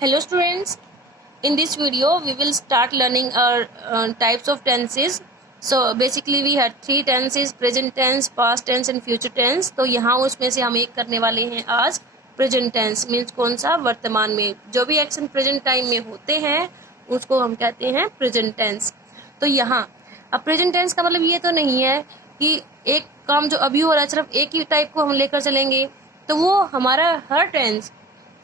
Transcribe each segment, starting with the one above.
Hello students, in this video we will start learning our types of tenses. So basically we had three tenses, present tense, past tense and future tense. तो यहाँ उसमें से हम एक करने वाले हैं आज present tense मीन्स कौन सा, वर्तमान में जो भी एक्शन प्रेजेंट टाइम में होते हैं उसको हम कहते हैं present tense. तो यहाँ अब present tense का मतलब ये तो नहीं है कि एक काम जो अभी हो रहा है सिर्फ एक ही टाइप को हम लेकर चलेंगे, तो वो हमारा हर टेंस,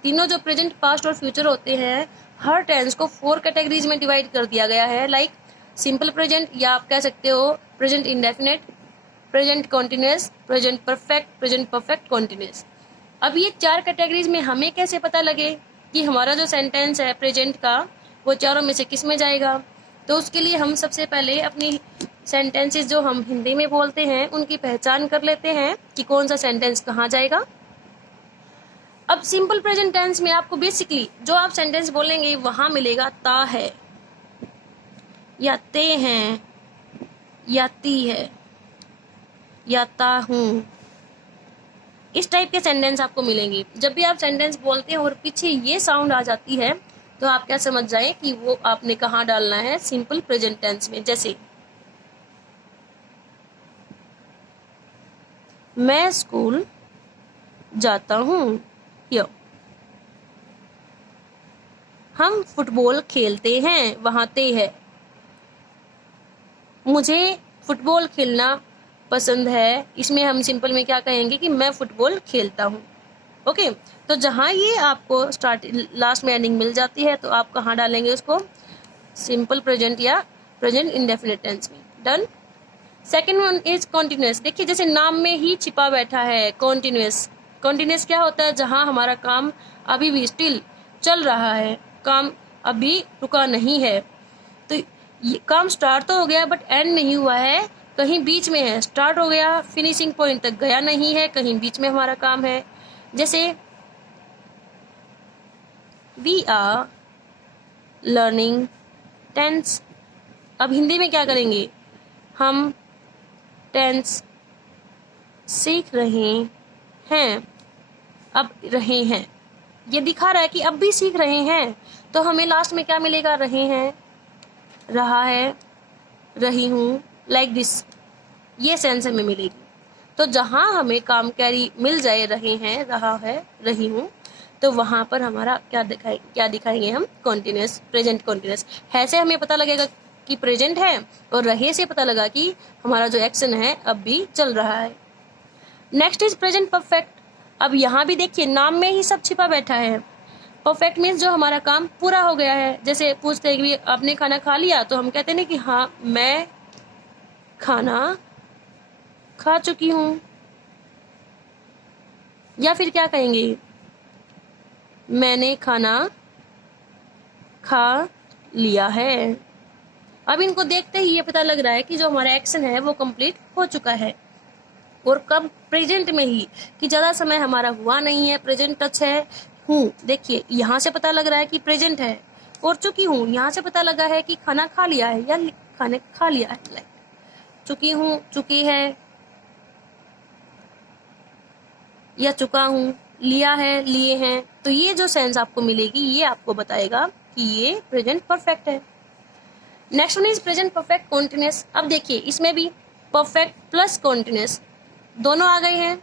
तीनों जो प्रेजेंट पास्ट और फ्यूचर होते हैं, हर टेंस को 4 कैटेगरीज में डिवाइड कर दिया गया है. लाइक सिंपल प्रेजेंट, या आप कह सकते हो present indefinite, present continuous, present perfect, present perfect continuous. अब ये 4 कैटेगरीज में हमें कैसे पता लगे कि हमारा जो सेंटेंस है प्रेजेंट का वो चारों में से किस में जाएगा. तो उसके लिए हम सबसे पहले अपनी सेंटेंसेस जो हम हिंदी में बोलते हैं उनकी पहचान कर लेते हैं कि कौन सा सेंटेंस कहाँ जाएगा. अब सिंपल प्रेजेंट टेंस में आपको बेसिकली जो आप सेंटेंस बोलेंगे वहां मिलेगा ता है, या ते हैं, या ती है, या ता हूं. इस टाइप के सेंटेंस आपको मिलेंगे. जब भी आप सेंटेंस बोलते हैं और पीछे ये साउंड आ जाती है तो आप क्या समझ जाए कि वो आपने कहाँ डालना है, सिंपल प्रेजेंट टेंस में. जैसे मैं स्कूल जाता हूँ, हम फुटबॉल खेलते हैं, वहां ते है. मुझे फुटबॉल खेलना पसंद है, इसमें हम सिंपल में क्या कहेंगे कि मैं फुटबॉल खेलता हूँ. ओके, तो जहां ये आपको स्टार्ट लास्ट में एंडिंग मिल जाती है तो आप कहाँ डालेंगे उसको, सिंपल प्रेजेंट या प्रेजेंट इंडेफिनिट टेंस में. Done. Second one is continuous. देखिए जैसे नाम में ही छिपा बैठा है कॉन्टिन्यूअस. कॉन्टिन्यूअस क्या होता है, जहां हमारा काम अभी भी स्टिल चल रहा है, काम अभी रुका नहीं है. तो ये काम स्टार्ट तो हो गया बट एंड नहीं हुआ है, कहीं बीच में है. स्टार्ट हो गया, फिनिशिंग पॉइंट तक गया नहीं है, कहीं बीच में हमारा काम है. जैसे वी आर लर्निंग टेंस. अब हिंदी में क्या करेंगे, हम टेंस सीख रहे हैं. अब रहे हैं ये दिखा रहा है कि अब भी सीख रहे हैं, तो हमें लास्ट में क्या मिलेगा, रहे हैं, रहा है, रही हूँ, लाइक दिस. ये सेंस हमें मिलेगी. तो जहां हमें काम कैरी मिल जाए, रहे हैं, रहा है, रही हूँ, तो वहां पर हमारा क्या दिखाएंगे हम, कॉन्टिन्यूअस, प्रेजेंट कॉन्टिन्यूअस. है से हमें पता लगेगा कि प्रेजेंट है, और रहे से पता लगा कि हमारा जो एक्शन है अब भी चल रहा है. Next is present perfect. अब यहाँ भी देखिए नाम में ही सब छिपा बैठा है. परफेक्ट मीन्स जो हमारा काम पूरा हो गया है. जैसे पूछते हैं कि आपने खाना खा लिया, तो हम कहते हैं ना कि हाँ मैं खाना खा चुकी हूँ. या फिर क्या कहेंगे, मैंने खाना खा लिया है. अब इनको देखते ही ये पता लग रहा है कि जो हमारा एक्शन है वो कंप्लीट हो चुका है. और कब, प्रेजेंट में ही, कि ज्यादा समय हमारा हुआ नहीं है, प्रेजेंट टच है. हूँ, देखिए यहाँ से पता लग रहा है कि प्रेजेंट है. और चुकी हूँ, यहाँ से पता लगा है कि खाना खा लिया है या खाने खा लिया है. लाइक चुकी हूँ, चुकी है, या चुका हूँ, लिया है, लिए हैं. तो ये जो सेंस आपको मिलेगी ये आपको बताएगा कि ये प्रेजेंट परफेक्ट है. Next one is present perfect continuous. अब देखिए इसमें भी परफेक्ट प्लस कॉन्टिन्यूअस दोनों आ गए हैं.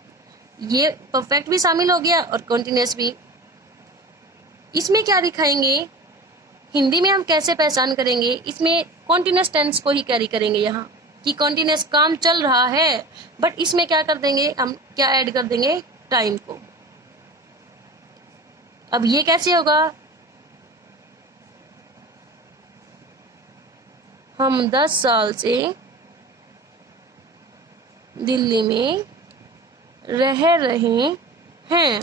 ये परफेक्ट भी शामिल हो गया और कॉन्टिन्यूअस भी. इसमें क्या दिखाएंगे, हिंदी में हम कैसे पहचान करेंगे, इसमें कॉन्टिन्यूअस टेंस को ही कैरी करेंगे यहाँ, कि कॉन्टिन्यूअस काम चल रहा है, बट इसमें क्या कर देंगे, हम क्या ऐड कर देंगे, टाइम को. अब ये कैसे होगा, हम 10 साल से दिल्ली में रह रहे हैं.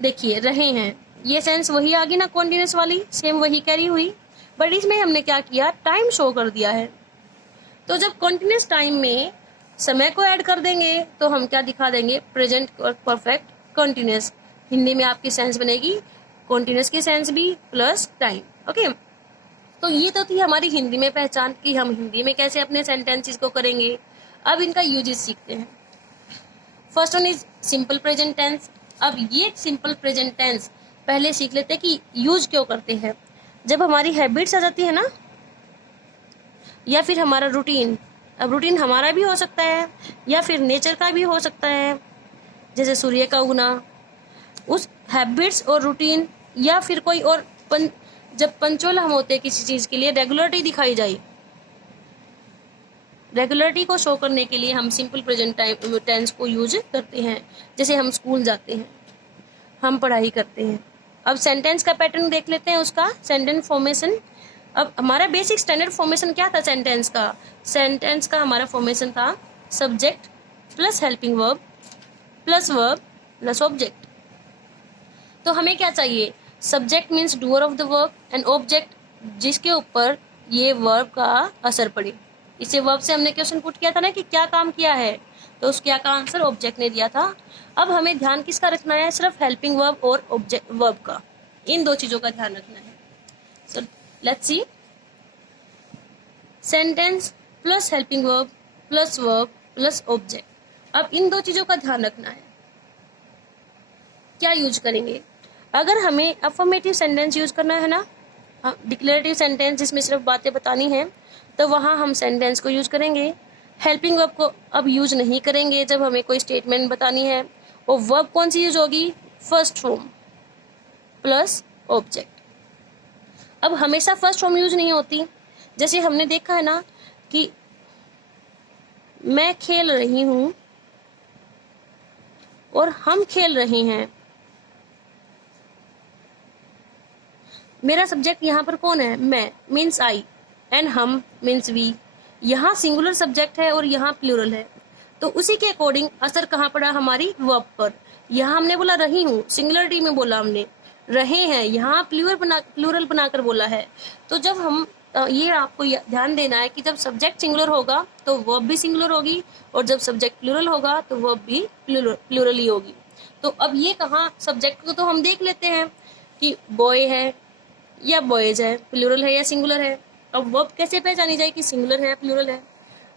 देखिए रहे हैं, ये सेंस वही आ गई ना, कॉन्टिन्यूअस वाली, सेम वही कैरी हुई, बट इसमें हमने क्या किया, टाइम शो कर दिया है. तो जब कॉन्टिन्यूअस टाइम में समय को ऐड कर देंगे तो हम क्या दिखा देंगे, प्रेजेंट परफेक्ट कॉन्टिन्यूअस. हिंदी में आपकी सेंस बनेगी कॉन्टिन्यूअस की सेंस भी प्लस टाइम. ओके, तो ये तो थी हमारी हिंदी में पहचान कि हम हिंदी में कैसे अपने सेंटेंसेस को करेंगे. अब इनका यूजेस सीखते हैं. First one is simple present tense. अब ये सिंपल प्रेजेंट टेंस पहले सीख लेते हैं कि यूज क्यों करते हैं। जब हमारी हैबिट्स आ जाती है ना, या फिर हमारा रूटीन, अब रूटीन हमारा भी हो सकता है या फिर नेचर का भी हो सकता है, जैसे सूर्य का उगना, उस हैबिट्स और रूटीन या फिर कोई और जब पंचुअल हम होते हैं किसी चीज के लिए, रेगुलरिटी दिखाई जाए, रेगुलरिटी को शो करने के लिए हम सिंपल प्रेजेंट टाइम टेंस को यूज करते हैं। जैसे हम स्कूल जाते हैं, हम पढ़ाई करते हैं। अब सेंटेंस का पैटर्न देख लेते हैं, उसका सेंटेंस फॉर्मेशन। अब हमारा बेसिक स्टैंडर्ड फॉर्मेशन क्या था सेंटेंस का? सेंटेंस का हमारा फॉर्मेशन था subject plus helping verb plus object. तो हमें क्या चाहिए? Subject means doer of the verb and object जिसके ऊपर ये वर्ब का असर पड़े। इसे वर्ब से हमने क्वेश्चन पुट किया था ना कि क्या काम किया है, तो उस क्या का आंसर ऑब्जेक्ट ने दिया था। अब हमें ध्यान किसका रखना है? सिर्फ हेल्पिंग वर्ब और ऑब्जेक्ट वर्ब का, इन दो चीजों का ध्यान रखना है। So let's see, sentence plus helping verb plus object. अब इन दो चीजों का ध्यान रखना है। क्या यूज करेंगे? अगर हमें अफर्मेटिव सेंटेंस यूज करना है ना, डिक्लेरेटिव सेंटेंस जिसमें सिर्फ बातें बतानी है, तो वहां हम सेंटेंस को यूज करेंगे। हेल्पिंग वर्ब को अब यूज नहीं करेंगे जब हमें कोई स्टेटमेंट बतानी है। और वर्ब कौन सी यूज होगी? First form plus object. अब हमेशा फर्स्ट फॉर्म यूज नहीं होती। जैसे हमने देखा है ना कि मैं खेल रही हूं और हम खेल रहे हैं। मेरा सब्जेक्ट यहाँ पर कौन है? मैं मीन्स आई, एंड हम मीन्स वी। यहाँ सिंगुलर सब्जेक्ट है और यहाँ प्लूरल है, तो उसी के अकॉर्डिंग असर कहाँ पड़ा? हमारी वर्ब पर। यहाँ हमने बोला रही हूँ, सिंगुलरिटी में बोला हमने रहे हैं, यहाँ प्लूरल बनाकर बोला है। तो जब हम ये आपको ध्यान देना है कि जब सब्जेक्ट सिंगुलर होगा तो वर्ब भी सिंगुलर होगी, और जब सब्जेक्ट प्लूरल होगा तो वर्ब भी प्लूरल ही होगी। तो अब ये कहाँ, सब्जेक्ट को तो हम देख लेते हैं कि बॉय है या बॉयज है, प्लूरल है या सिंगुलर है। अब वर्ब कैसे पहचानी जाए कि सिंगुलर है या प्लूरल है?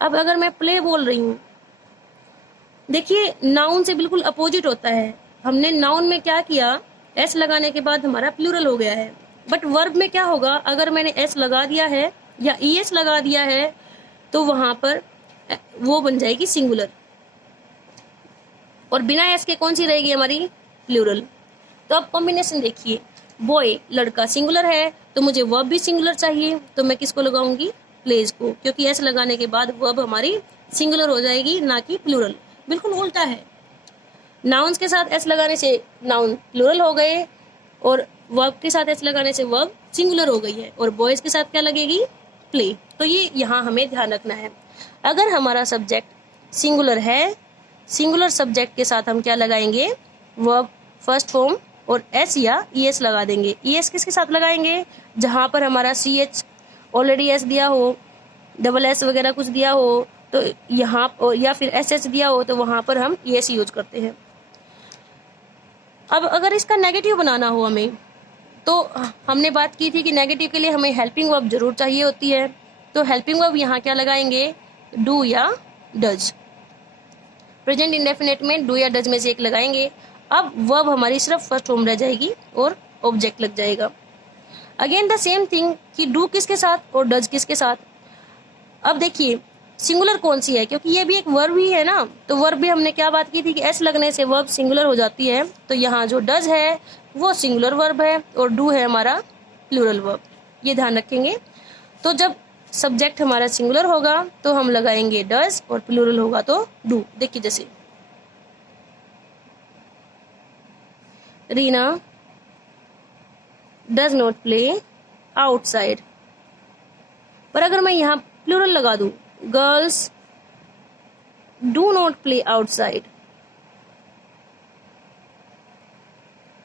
अब अगर मैं प्ले बोल रही हूँ, देखिए नाउन से बिल्कुल अपोजिट होता है। हमने नाउन में क्या किया? एस लगाने के बाद हमारा प्लूरल हो गया है। बट वर्ब में क्या होगा? अगर मैंने एस लगा दिया है या ईएस लगा दिया है तो वहां पर वो बन जाएगी सिंगुलर, और बिना एस के कौन सी रहेगी? हमारी प्लूरल। तो अब कॉम्बिनेशन देखिए, बॉय लड़का सिंगुलर है तो मुझे वर्ब भी सिंगुलर चाहिए, तो मैं किसको लगाऊंगी? प्लेज को, क्योंकि एस लगाने के बाद वर्ब हमारी सिंगुलर हो जाएगी, ना कि प्लूरल। बिल्कुल उल्टा है, नाउन्स के साथ एस लगाने से नाउन प्लूरल हो गए, और वर्ब के साथ एस लगाने से वर्ब सिंगुलर हो गई है, और बॉयज के साथ क्या लगेगी? प्ले। तो ये यहाँ हमें ध्यान रखना है। अगर हमारा सब्जेक्ट सिंगुलर है, सिंगुलर सब्जेक्ट के साथ हम क्या लगाएंगे? वर्ब फर्स्ट फॉर्म और एस या ईएस लगा देंगे। ईएस किसके साथ लगाएंगे? जहां पर हमारा सीएच ऑलरेडी एस दिया हो, डबल एस वगैरह कुछ दिया हो, तो यहाँ या फिर एसएच दिया हो, तो वहां पर हम ईएस यूज करते हैं। अब अगर इसका नेगेटिव बनाना हो हमें, तो हमने बात की थी कि नेगेटिव के लिए हमें हेल्पिंग वर्ब जरूर चाहिए होती है। तो हेल्पिंग वर्ब यहाँ क्या लगाएंगे? डू या डज। प्रेजेंट इंडेफिनेट में डू या डज में से एक लगाएंगे। अब वर्ब हमारी सिर्फ फर्स्ट फॉर्म रह जाएगी और ऑब्जेक्ट लग जाएगा। अगेन द सेम थिंग कि डू किसके साथ और डज किसके साथ। अब देखिए सिंगुलर कौन सी है, क्योंकि ये भी एक वर्ब ही है ना, तो वर्ब भी हमने क्या बात की थी कि एस लगने से वर्ब सिंगुलर हो जाती है। तो यहाँ जो डज है वो सिंगुलर वर्ब है और डू है हमारा प्लूरल वर्ब, ये ध्यान रखेंगे। तो जब सब्जेक्ट हमारा सिंगुलर होगा तो हम लगाएंगे डज, और प्लूरल होगा तो डू। देखिए जैसे Reena does not play outside, पर अगर मैं यहाँ प्लूरल लगा दूं, girls do not play outside.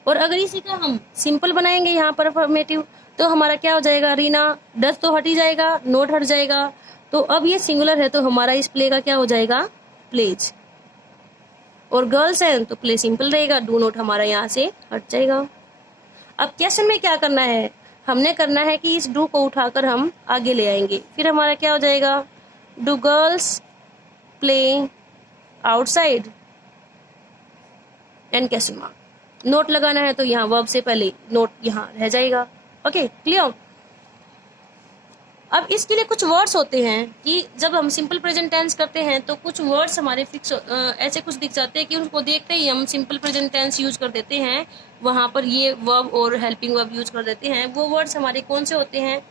और अगर इसी का हम सिंपल बनाएंगे यहाँ पर अफर्मेटिव, तो हमारा क्या हो जाएगा? रीना डज तो हट ही जाएगा, नोट हट जाएगा, तो अब ये सिंगुलर है तो हमारा इस प्ले का क्या हो जाएगा? प्लेज। और गर्ल्स है तो प्ले सिंपल रहेगा, डू नॉट हमारा यहाँ से हट जाएगा। अब क्वेश्चन में क्या करना है? हमने करना है कि इस डू को उठाकर हम आगे ले आएंगे, फिर हमारा क्या हो जाएगा? Do girls play outside and question mark. Note लगाना है तो यहाँ वर्ब से पहले नोट यहाँ रह जाएगा। Okay, clear. अब इसके लिए कुछ वर्ड्स होते हैं कि जब हम सिंपल प्रेजेंट टेंस करते हैं तो कुछ वर्ड्स हमारे फिक्स ऐसे कुछ दिख जाते हैं कि उनको देखते ही हम सिंपल प्रेजेंट टेंस यूज कर देते हैं, वहां पर ये वर्ब और हेल्पिंग वर्ब यूज कर देते हैं। वो वर्ड्स हमारे कौन से होते हैं?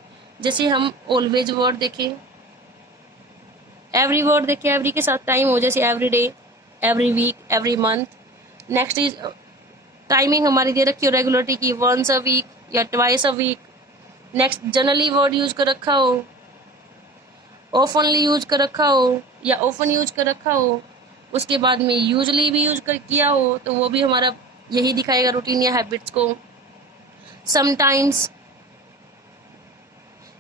जैसे हम ऑलवेज वर्ड देखें, एवरी वर्ड देखें, एवरी के साथ टाइम हो, जैसे every day, every week, every month. Next is timing हमारी दे रखी हो रेगुलरिटी की, वंस अ वीक या twice a week. Next generally word use कर रखा हो, ऑफनली यूज कर रखा हो या ऑफन यूज कर रखा हो। उसके बाद में यूजली भी यूज कर किया हो तो वो भी हमारा यही दिखाएगा रूटीन या हैबिट्स को। समटाइम्स,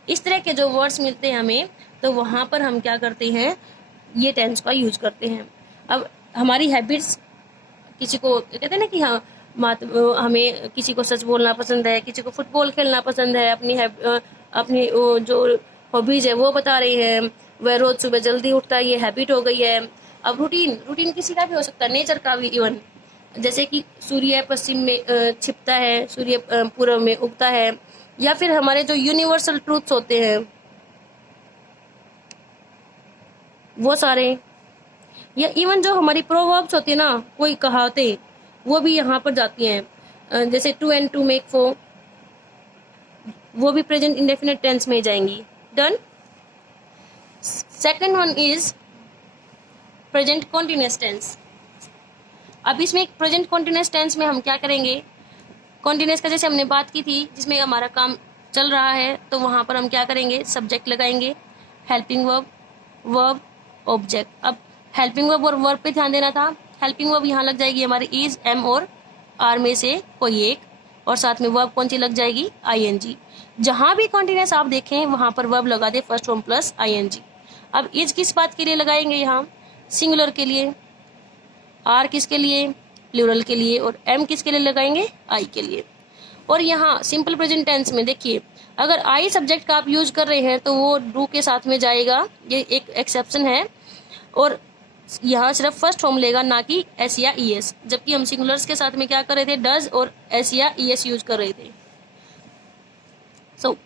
इस तरह के जो वर्ड्स मिलते हैं हमें तो वहां पर हम क्या करते हैं, ये टेंस का यूज करते हैं। अब हमारी हैबिट्स, किसी को कहते हैं ना कि हाँ हमें किसी को सच बोलना पसंद है, किसी को फुटबॉल खेलना पसंद है, अपनी जो हॉबीज है वो बता रही है, वह रोज सुबह जल्दी उठता है, ये हैबिट हो गई है। अब रूटीन किसी का भी हो सकता है, नेचर का भी इवन, जैसे कि सूर्य पश्चिम में छिपता है, सूर्य पूर्व में उगता है, या फिर हमारे जो यूनिवर्सल ट्रूथ्स होते हैं वो सारे, या इवन जो हमारी प्रोवर्ब्स होती है ना, कोई कहावतें, वो भी यहाँ पर जाती हैं। जैसे two and two make four, वो भी प्रेजेंट इंडेफिनिट टेंस में जाएंगी। Done. Second one is present continuous tense. अब इसमें प्रेजेंट कॉन्टिन्यूअस टेंस में हम क्या करेंगे, कॉन्टिन्यूअस का जैसे हमने बात की थी, जिसमें हमारा काम चल रहा है तो वहां पर हम क्या करेंगे, सब्जेक्ट लगाएंगे, हेल्पिंग वर्ब, वर्ब, ऑब्जेक्ट। अब हेल्पिंग वर्ब और वर्ब पे ध्यान देना था। हेल्पिंग वर्ब यहाँ लग जाएगी हमारी इज, एम और आर में से कोई एक, और साथ में वर्ब कौन सी लग जाएगी, आईएनजी। जहां भी कॉन्टिन्यूअस आप देखें वहां पर वर्ब लगा दे फर्स्ट फॉर्म प्लस आईएनजी। अब इज किस बात के लिए लगाएंगे, यहाँ सिंगुलर के लिए, आर किसके लिए, प्लूरल के लिए, और एम किसके लिए लगाएंगे, आई के लिए। और यहाँ सिंपल प्रेजेंट टेंस में देखिए, अगर आई सब्जेक्ट का आप यूज कर रहे हैं तो वो डू के साथ में जाएगा, ये एक एक्सेप्शन है, और यहाँ सिर्फ फर्स्ट फॉर्म लेगा, ना कि एस या ईएस। जबकि हम सिंगुलर्स के साथ में क्या कर रहे थे, डज और एस या ईएस यूज कर रहे थे। सो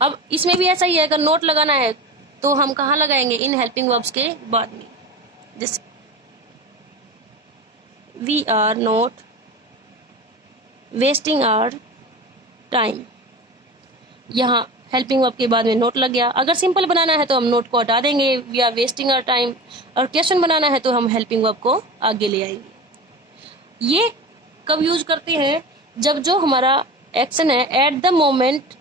अब इसमें भी ऐसा ही है, अगर नोट लगाना है तो हम कहाँ लगाएंगे, इन हेल्पिंग वर्ब्स के बाद में। जैसे we are not wasting our time, यहाँ हेल्पिंग वर्ब के बाद में नोट लग गया। अगर सिंपल बनाना है तो हम नोट को हटा देंगे, we are wasting our time, और क्वेश्चन बनाना है तो हम हेल्पिंग वर्ब को आगे ले आएंगे। ये कब यूज करते हैं, जब जो हमारा एक्शन है एट द मोमेंट,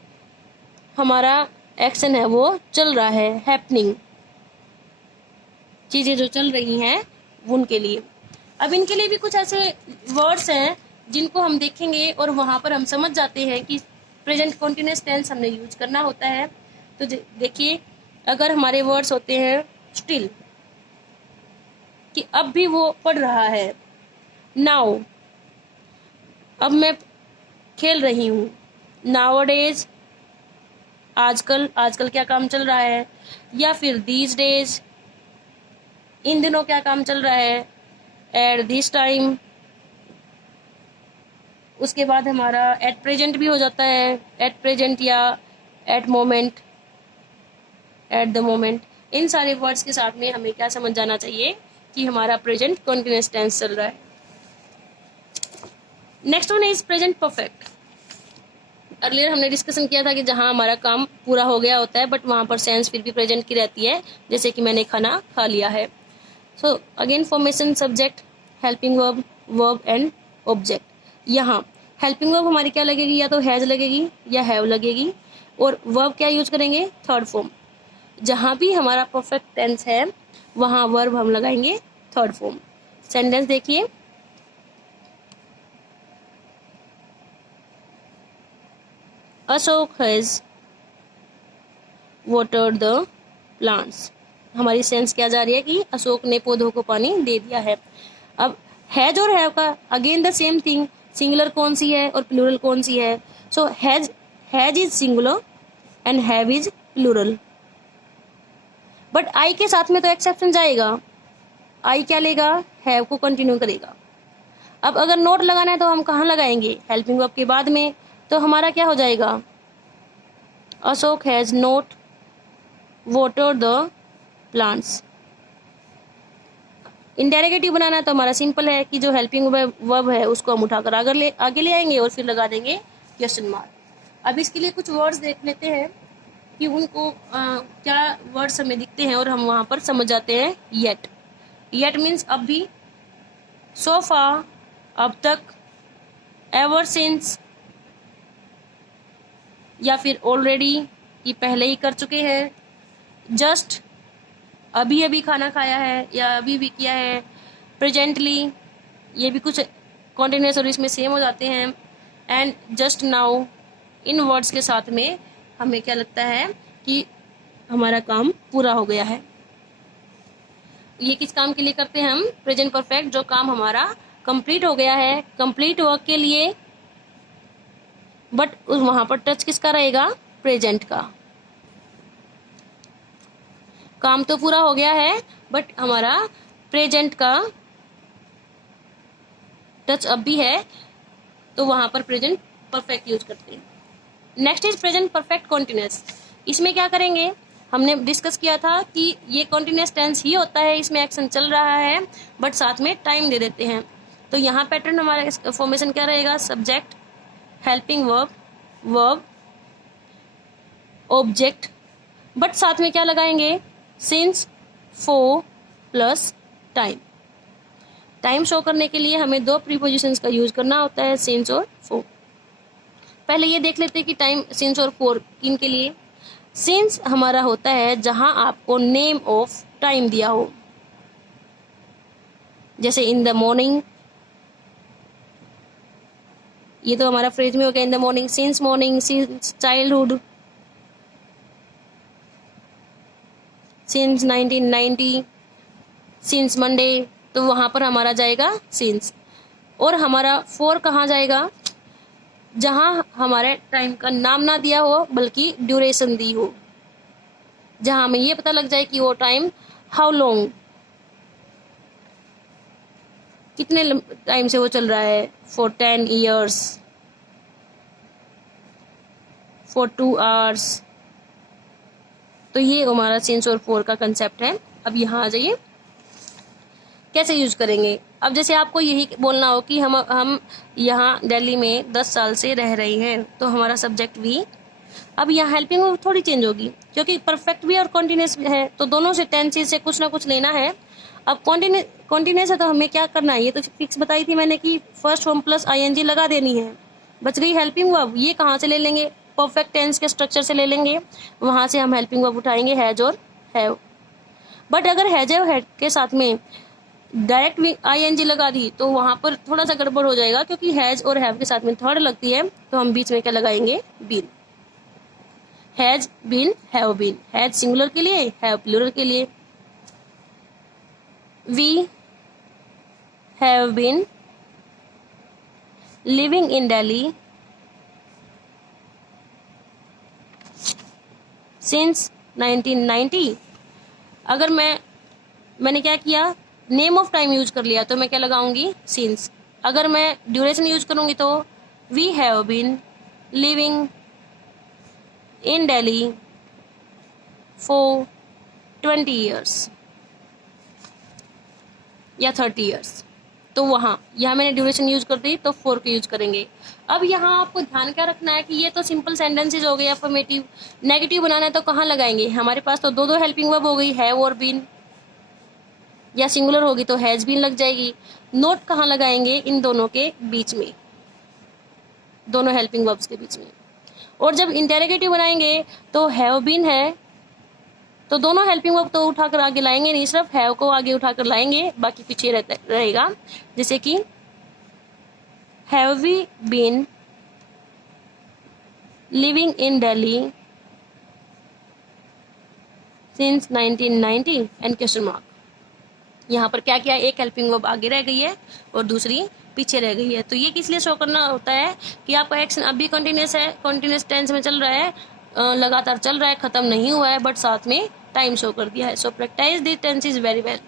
हमारा एक्शन है वो चल रहा है, हैपनिंग, चीजें जो चल रही हैं उनके लिए। अब इनके लिए भी कुछ ऐसे वर्ड्स हैं जिनको हम देखेंगे और वहां पर हम समझ जाते हैं कि प्रेजेंट कॉन्टिन्यूअस टेंस हमने यूज करना होता है। तो देखिए, अगर हमारे वर्ड्स होते हैं स्टिल, कि अब भी वो पढ़ रहा है, नाउ, अब मैं खेल रही हूँ, नाउअडेज, आजकल, आजकल क्या काम चल रहा है, या फिर दीज डेज, इन दिनों क्या काम चल रहा है, एट दिस टाइम। उसके बाद हमारा एट प्रेजेंट भी हो जाता है, एट प्रेजेंट या at moment, at the moment. इन सारे वर्ड्स के साथ में हमें क्या समझ जाना चाहिए कि हमारा प्रेजेंट कॉन्टिन्यूअस टेंस चल रहा है। Next one is present perfect. Earlier हमने डिस्कशन किया था कि जहां हमारा काम पूरा हो गया होता है बट वहां पर सेंस फिर भी प्रेजेंट की रहती है, जैसे कि मैंने खाना खा लिया है। So again formation, subject, helping verb, verb and object. यहाँ हेल्पिंग वर्ब हमारी क्या लगेगी, या तो हैज लगेगी या हैव लगेगी, और वर्ब क्या यूज करेंगे, थर्ड फॉर्म। जहां भी हमारा परफेक्ट टेंस है वहां वर्ब हम लगाएंगे थर्ड फॉर्म। सेंटेंस देखिए, Ashok has watered the plants. हमारी सेंस क्या जा रही है कि अशोक ने पौधों को पानी दे दिया है। अब हैज और हैव का again the same thing, singular कौन सी है और प्लूरल कौन सी है। So has is singular and have is plural, but I के साथ में तो एक्सेप्शन जाएगा, आई क्या लेगा, हैव को कंटिन्यू करेगा। अब अगर नोट लगाना है तो हम कहाँ लगाएंगे, हेल्पिंग वर्ब के बाद में। तो हमारा क्या हो जाएगा, Ashok has not watered the plants. Interrogative बनाना है तो हमारा सिंपल है कि जो हेल्पिंग वर्ब है उसको हम उठाकर आगे ले आएंगे और फिर लगा देंगे क्वेश्चन मार्क। अब इसके लिए कुछ वर्ड्स देख लेते हैं कि उनको क्या वर्ड्स हमें दिखते हैं और हम वहां पर समझ जाते हैं। येट, येट मीन्स अभी, सो फार अब तक, एवर सिंस या फिर ऑलरेडी कि पहले ही कर चुके हैं, जस्ट अभी अभी खाना खाया है या अभी भी किया है, प्रेजेंटली ये भी कुछ कॉन्टिन्यूस और इसमें सेम हो जाते हैं, and just now. In words के साथ में हमें क्या लगता है कि हमारा काम पूरा हो गया है। ये किस काम के लिए करते हैं हम, प्रेजेंट परफेक्ट, जो काम हमारा कंप्लीट हो गया है, कंप्लीट वर्क के लिए। बट वहां पर टच किसका रहेगा, प्रेजेंट का। काम तो पूरा हो गया है बट हमारा प्रेजेंट का टच अब भी है, तो वहां पर प्रेजेंट परफेक्ट यूज करते हैं। Next is present perfect continuous. इसमें क्या करेंगे, हमने डिस्कस किया था कि ये कॉन्टिन्यूअस टेंस ही होता है, इसमें एक्शन चल रहा है बट साथ में टाइम दे देते हैं। तो यहाँ पैटर्न हमारा फॉर्मेशन क्या रहेगा, subject, helping verb, verb, object, but साथ में क्या लगाएंगे, since, for plus time. Time show करने के लिए हमें दो प्रीपोजिशंस का यूज करना होता है, सिंस और फॉर। पहले ये देख लेते हैं कि टाइम, सिंस और फॉर किन के लिए। सिंस हमारा होता है जहां आपको नेम ऑफ टाइम दिया हो, जैसे इन द मॉर्निंग, ये तो हमारा फ्रेज में हो गया, in the morning, since childhood, since 1990, since Monday, तो वहां पर हमारा जाएगा सिंस। और हमारा फॉर कहाँ जाएगा, जहां हमारे टाइम का नाम ना दिया हो बल्कि ड्यूरेशन दी हो, जहां हमें ये पता लग जाए कि वो टाइम हाउ लॉन्ग, कितने टाइम से वो चल रहा है, फॉर 10 years, फॉर 2 hours। तो ये हमारा सिंस और फॉर का कंसेप्ट है। अब यहाँ आ जाइए, कैसे यूज करेंगे। अब जैसे आपको यही बोलना हो कि हम यहाँ दिल्ली में 10 साल से रह रहे हैं, तो हमारा सब्जेक्ट भी, अब यहाँ हेल्पिंग वर्ब थोड़ी चेंज होगी क्योंकि परफेक्ट भी और कॉन्टिन्यूस भी है, तो दोनों से टेंसेस से कुछ ना कुछ लेना है। अब कॉन्टिन्यूस है तो हमें क्या करना है, ये तो फिक्स बताई थी मैंने कि फर्स्ट फॉर्म प्लस आईएनजी लगा देनी है। बच गई हेल्पिंग वर्ब, ये कहाँ से ले लेंगे, परफेक्ट टेंस के स्ट्रक्चर से ले लेंगे, वहां से हम हेल्पिंग वर्ब उठाएंगे, हैज और हैव। बट अगर हैज और हैव के साथ में डायरेक्ट आईएनजी लगा दी तो वहां पर थोड़ा सा गड़बड़ हो जाएगा, क्योंकि हैज और हैव के साथ में थर्ड लगती है, तो हम बीच में क्या लगाएंगे, been. Has been, have been, has singular के लिए, हैव प्लूरल के लिए। We have been living in Delhi since 1990। अगर मैंने क्या किया, नेम ऑफ टाइम यूज कर लिया, तो मैं क्या लगाऊंगी, सिंस। अगर मैं ड्यूरेशन यूज करूंगी तो we have been living in Delhi for 20 years या 30 years। तो यहाँ मैंने ड्यूरेशन यूज कर दी, तो फॉर को यूज करेंगे। अब यहाँ आपको ध्यान क्या रखना है कि ये तो सिंपल सेंटेंसेज हो गए अफर्मेटिव। नेगेटिव बनाना है तो कहाँ लगाएंगे, हमारे पास तो दो हेल्पिंग वर्ब हो गई, हैव और बीन, या सिंगुलर होगी तो हैज बीन लग जाएगी। नोट कहाँ लगाएंगे, इन दोनों के बीच में, दोनों हेल्पिंग वर्ब्स के बीच में। और जब इंटेरोगेटिव बनाएंगे तो हैव बीन है, तो दोनों हेल्पिंग वर्ब तो उठाकर आगे लाएंगे नहीं, सिर्फ हैव को आगे उठाकर लाएंगे, बाकी पीछे रहेगा। जैसे कि have we been living in Delhi since 1990 and question mark. यहाँ पर क्या किया, एक हेल्पिंग वर्ब आगे रह गई है और दूसरी पीछे रह गई है। तो ये किस लिए शो करना होता है कि आपका एक्शन अभी कंटिन्यूस है, कंटिन्यूस टेंस में चल रहा है, लगातार चल रहा है, खत्म नहीं हुआ है, बट साथ में टाइम शो कर दिया है। So practise this tense is very well.